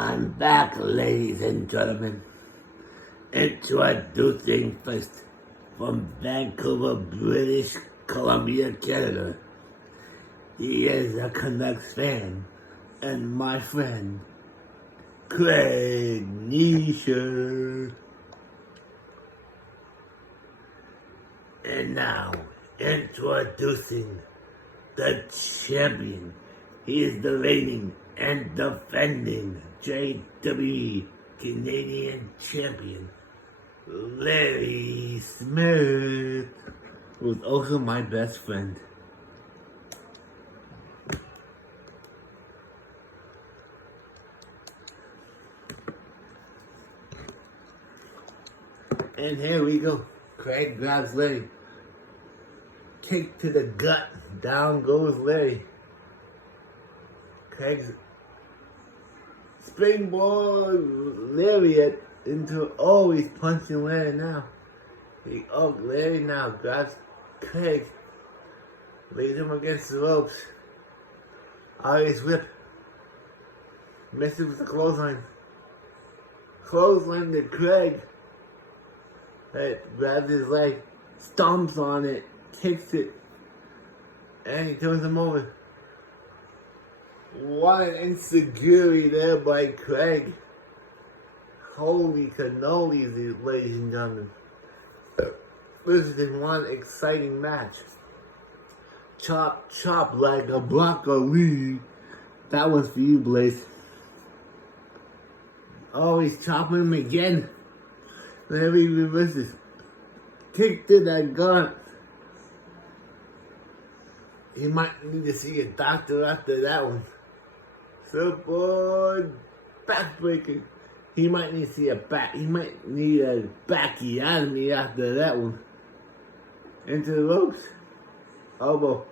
I'm back, ladies and gentlemen. Introducing first from Vancouver, British Columbia, Canada. He is a Canucks fan and my friend, Craig Nisha. And now, introducing the champion. He is the reigning and defending JWE Canadian champion, Larry Smith, who is also my best friend. And here we go. Craig grabs Larry. Kick to the gut. Down goes Larry. Craig's springboard lariat into, he's punching Larry now. Larry now grabs Craig, lays him against the ropes. Irish whip. Misses with the clothesline. Clothesline to Craig. Grabs his leg, stomps on it, kicks it, and he turns him over. What an insecurity there by Craig. Holy cannolis, ladies and gentlemen. This is one exciting match. Chop, chop like a broccoli. That one's for you, Blaze. He's chopping him again. Larry reverses. Kick to that gut. He might need to see a doctor after that one. Surfboard backbreaker. He might need to see he might need a backiotomy after that one. Into the ropes. Elbow.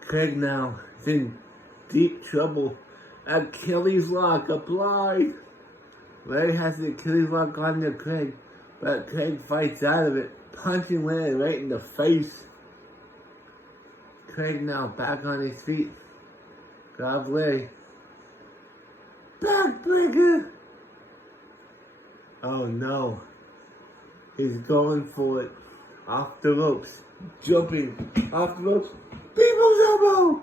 Craig now is in deep trouble. Achilles lock applied. Larry has the Achilles lock on to Craig, but Craig fights out of it, punching Larry right in the face. Craig now back on his feet. Grabs Larry. Backbreaker! Oh no. He's going for it. Off the ropes. Jumping off the ropes. People's elbow!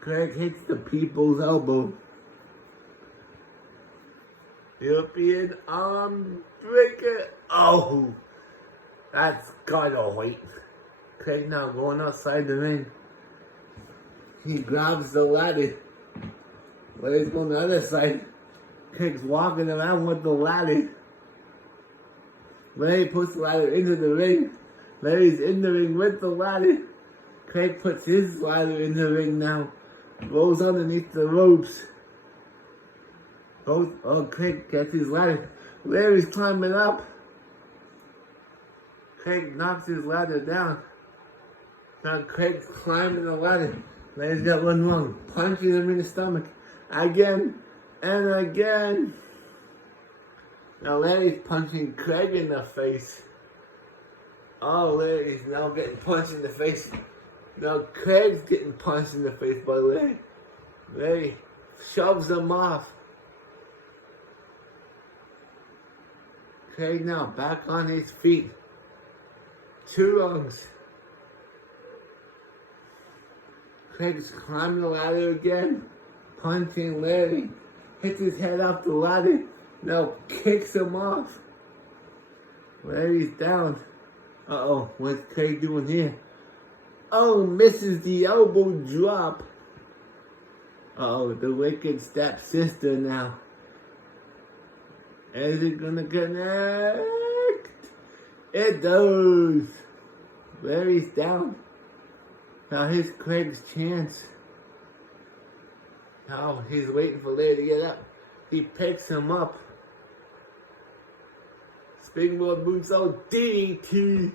Craig hits the people's elbow. European arm breaker. That's gotta wait. Craig now going outside the ring. He grabs the ladder. Larry's going the other side. Craig's walking around with the ladder. Larry puts the ladder into the ring. Larry's in the ring with the ladder. Craig puts his ladder in the ring now. Rolls underneath the ropes. Craig gets his ladder. Larry's climbing up. Craig knocks his ladder down. Now Craig's climbing the ladder. Larry's got one wrong. Punches him in the stomach. Again and again. Now Larry's punching Craig in the face. Larry's now getting punched in the face. Now Craig's getting punched in the face by Larry. Larry shoves him off. Craig now back on his feet. Two rungs. Craig's climbing the ladder again. Punching Larry. Hits his head off the ladder. Now kicks him off. Larry's down. What's Craig doing here? Misses the elbow drop. The wicked stepsister now. Is it gonna connect? It does. Larry's down. Now here's Craig's chance. Now he's waiting for Larry to get up. He picks him up. Springboard moonsault DDT.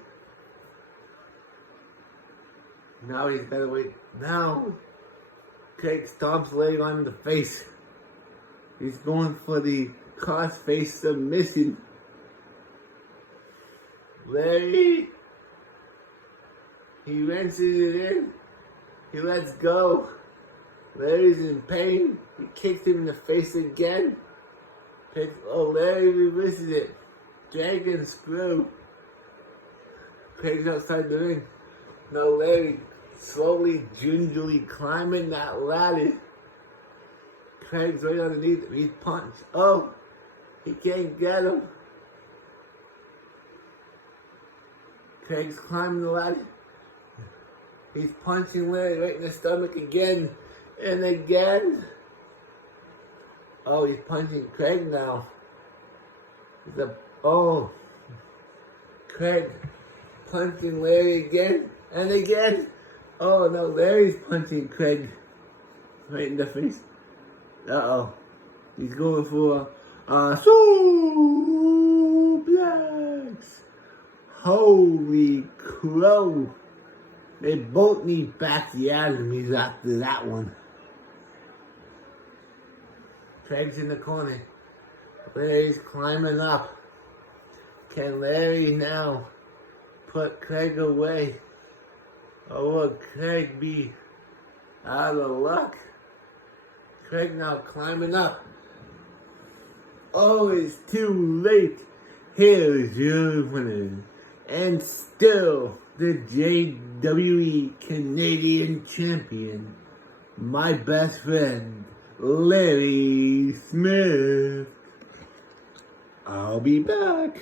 Now he's gotta wait. Now Craig stomps Larry on the face. He's going for the cross-face submission. Larry, he wrenches it in. He lets go. Larry's in pain. He kicks him in the face again. Larry reverses it. Dragon screw. Craig's outside the ring. Now Larry slowly, gingerly climbing that ladder. Craig's right underneath him. He's punched. Oh, he can't get him. Craig's climbing the ladder. He's punching Larry right in the stomach again and again. Oh, he's punching Craig now. Craig punching Larry again and again. Oh no, Larry's punching Craig right in the face. Uh-oh. He's going for a suplex. Holy crow. They both need backyards after that one. Craig's in the corner. Larry's climbing up. Can Larry now put Craig away? Or will Craig be out of luck? Craig now climbing up. Oh, it's too late. Here's your winner. And still the JWE Canadian Champion, my best friend, Larry Smith. I'll be back.